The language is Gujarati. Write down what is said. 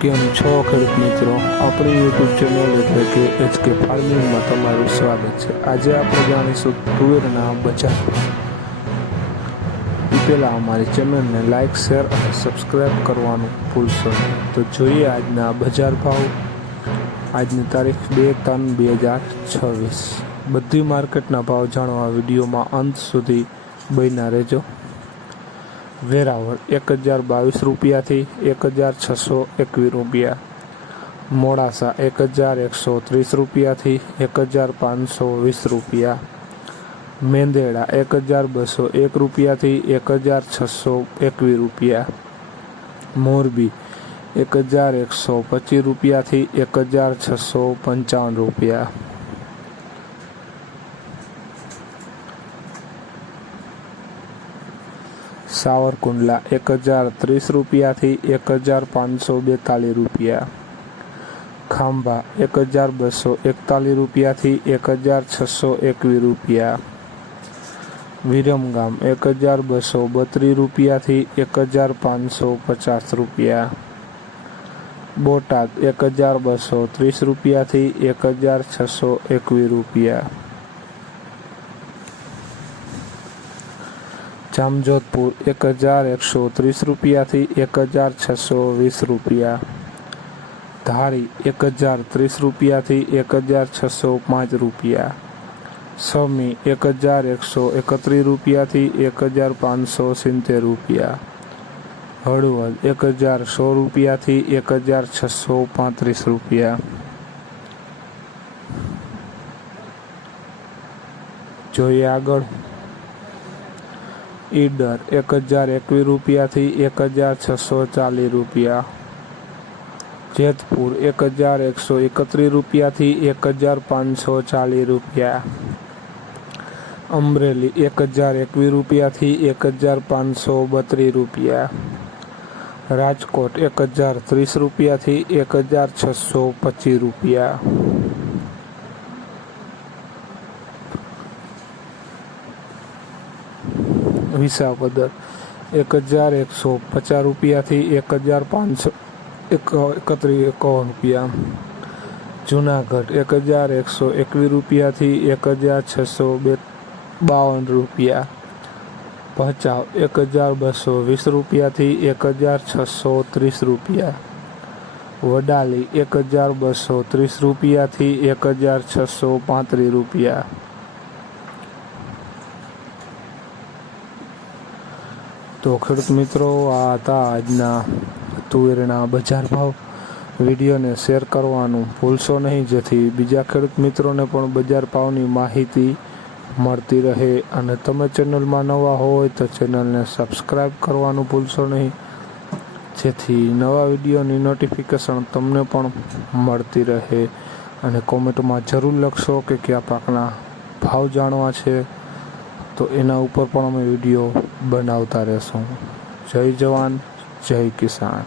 કેમ છો ખેડૂત મિત્રો, આપણી યુટ્યુબ ચેનલ એટલે કે HK ફાર્મિંગમાં તમારું સ્વાગત છે। આજે આપણે જાણીશું તુવેરના બજાર ભાવ। એ પહેલાં અમારી ચેનલને લાઇક, શેર અને સબસ્ક્રાઈબ કરવાનું ભૂલશો નહીં। તો જોઈએ આજના બજાર ભાવ। આજની તારીખ 2/3/2026। બધી માર્કેટના ભાવ જાણવા વિડીયોમાં અંત સુધી બન્યા રહેજો। વેરાવળ 1022 રૂપિયાથી 1621 રૂપિયા, મોડાસા 1130 રૂપિયાથી 1520 રૂપિયા, મેંદેડા 1201 રૂપિયાથી 1621 રૂપિયા, મોરબી 1125 રૂપિયાથી 1655 રૂપિયા, સાવરકુંડલા 1030 રૂપિયાથી 1542 રૂપિયા, ખાંભા 1241 રૂપિયાથી 1621 રૂપિયા, વિરમગામ 1232 રૂપિયાથી 1550 રૂપિયા, બોટાદ 1230 રૂપિયાથી 1621 રૂપિયા, જામજોધપુર 1130 રૂપિયાથી 1620 રૂપિયા, ધારી 1030 રૂપિયાથી 1605 રૂપિયા, સમી 1131 રૂપિયાથી 1570 રૂપિયા, હળવદ 10100 રૂપિયાથી 1635 રૂપિયા। જોઈએ આગળ। ઈડર 1021 રૂપિયાથી 1640 રૂપિયા, જેતપુર 1131 રૂપિયાથી 1540 રૂપિયા, અમરેલી 1021 રૂપિયાથી 1532 રૂપિયા, રાજકોટ 1030 રૂપિયાથી 1625 રૂપિયા, વિસાવદર 1150 રૂપિયાથી 1551 રૂપિયા, જુનાગઢ 1121 રૂપિયાથી 1652 રૂપિયા, ભચાઉ 1220 રૂપિયાથી 1630 રૂપિયા, વડાલી 1230 રૂપિયાથી 1635 રૂપિયા। તો ખેડૂત મિત્રો, આ હતા આજના તુવેરના બજાર ભાવ। વિડીયોને શેર કરવાનું ભૂલશો નહીં, જેથી બીજા ખેડૂત મિત્રોને પણ બજાર ભાવની માહિતી મળતી રહે। અને તમે ચેનલમાં નવા હોય તો ચેનલને સબસ્ક્રાઈબ કરવાનું ભૂલશો નહીં, જેથી નવા વિડીયોની નોટિફિકેશન તમને પણ મળતી રહે। અને કોમેન્ટમાં જરૂર લખશો કે કયા પાકના ભાવ જાણવા છે, તો એના ઉપર પણ અમે વિડીયો બનાવતા રહેશું। જય જવાન, જય કિસાન।